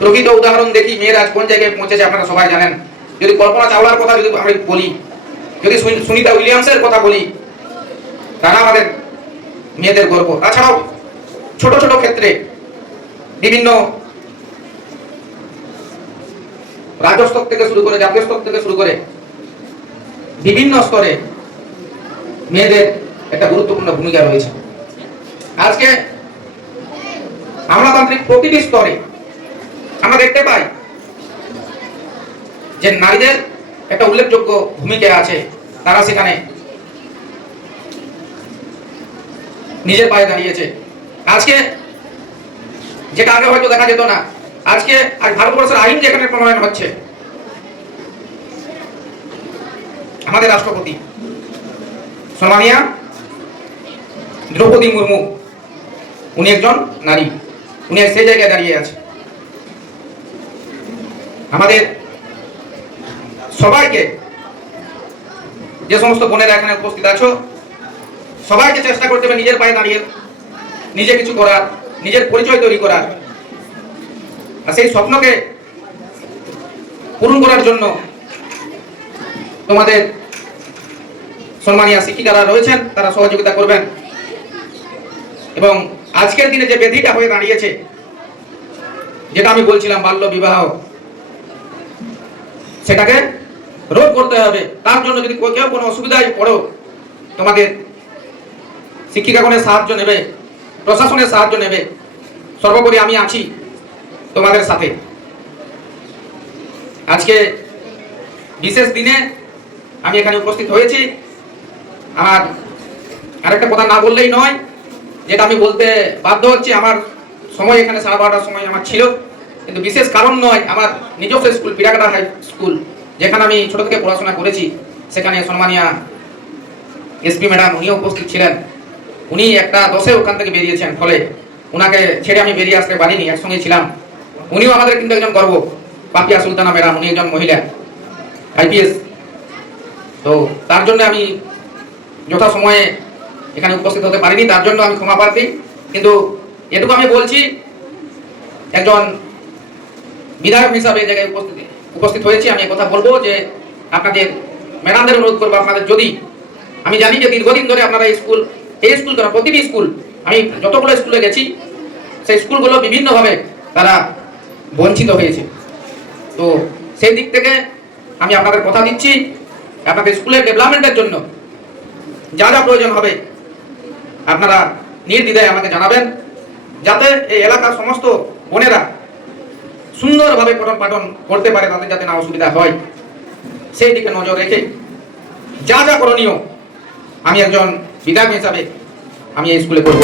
প্রকৃত উদাহরণ দেখি মেয়ের আজ কোন জায়গায় পৌঁছেছে আপনারা সবাই জানেন। যদি কল্পনা চাওলার কথা যদি আমরা বলি, যদি সুনিতা উইলিয়ামসের কথা বলি, তারা আমাদের মেয়েদের গর্ব। তাছাড়াও ছোট ছোট ক্ষেত্রে বিভিন্ন রাজ্য স্তর থেকে শুরু করে জাতীয় স্তর থেকে শুরু করে বিভিন্ন স্তরে মেয়েদের একটা গুরুত্বপূর্ণ ভূমিকা রয়েছে। আজকে আমলাতান্ত্রিক প্রতিটি স্তরে আমরা দেখতে পাই যে নারীদের একটা উল্লেখযোগ্য ভূমিকা আছে। তারা সেখানে নিজের পায়ে দাঁড়িয়েছে। আজকে যেটা আগে হয়তো দেখা যেত না, আজকে আর ভারতবর্ষের আইন যেখানে প্রণয়ন হচ্ছে, আমাদের রাষ্ট্রপতি সম্মানীয়া দ্রৌপদী মুর্মু, উনি একজন নারী, উনি সেই জায়গায় দাঁড়িয়ে আছে। আমাদের সবাইকে, যে সমস্ত বোনেরা এখানে উপস্থিত আছো, সবাইকে চেষ্টা করতে হবে নিজের পায়ে দাঁড়িয়ে নিজে কিছু করার, নিজের পরিচয় তৈরি করার। আর সেই স্বপ্নকে পূরণ করার জন্য তোমাদের সম্মানীয় শিক্ষিকারা রয়েছেন, তারা সহযোগিতা করবেন। এবং আজকের দিনে যে ব্যাধিটা হয়ে দাঁড়িয়েছে, যেটা আমি বলছিলাম বাল্য বিবাহ, সেটাকে রোধ করতে হবে। তার জন্য যদি কেউ কোনো অসুবিধায় পড়ো, তোমাদের শিক্ষিকাগণের সাহায্য নেবে, প্রশাসনের সাহায্য নেবে। সর্বোপরি আমি আছি তোমাদের সাথে। আজকে বিশেষ দিনে আমি এখানে উপস্থিত হয়েছি। আর আরেকটা কথা না বললেই নয়, যেটা আমি বলতে বাধ্য হচ্ছি। আমার সময় এখানে 12:30টার সময় আমার ছিল, কিন্তু বিশেষ কারণ নয়, আমার নিজস্ব স্কুল পিরাকাটা হাই স্কুল, যেখানে আমি ছোট থেকে পড়াশোনা করেছি, সেখানে সম্মানীয় এসপি ম্যাডাম উনিও উপস্থিত ছিলেন। উনি একটা দশে ওখান থেকে বেরিয়েছেন, ফলে ওনাকে ছেড়ে আমি বেরিয়ে আসতে পারিনি, একসঙ্গে ছিলাম। উনিও আমাদের কিন্তু একজন গর্ব। পাপিয়া সুলতানা ম্যাডাম, উনি একজন মহিলা IPS। তো তার জন্য আমি যথাসময়ে এখানে উপস্থিত হতে পারিনি, তার জন্য আমি ক্ষমা প্রার্থী। কিন্তু এটুকু আমি বলছি, একজন বিধায়ক হিসাবে এই জায়গায় উপস্থিত হয়েছি। আমি কথা বলবো যে আপনাদের ম্যাডামদের অনুরোধ করবো, আপনাদের যদি, আমি জানি যে দীর্ঘদিন ধরে আপনারা এই স্কুল কেন, প্রতিটি স্কুল, আমি যতগুলো স্কুলে গেছি, সেই স্কুলগুলো বিভিন্নভাবে তারা বঞ্চিত হয়েছে। তো সেই দিক থেকে আমি আপনাদের কথা দিচ্ছি, আপনাদের স্কুলের ডেভেলপমেন্টের জন্য যা যা প্রয়োজন হবে আপনারা নির্দ্বিধায় আমাকে জানাবেন, যাতে এই এলাকার সমস্ত বোনেরা সুন্দরভাবে পঠন পাঠন করতে পারে, তাদের যাতে না অসুবিধা হয়, সেই দিকে নজর রেখে যা যা করণীয় আমি একজন বিধায়ক হিসাবে আমি এই স্কুলে করব।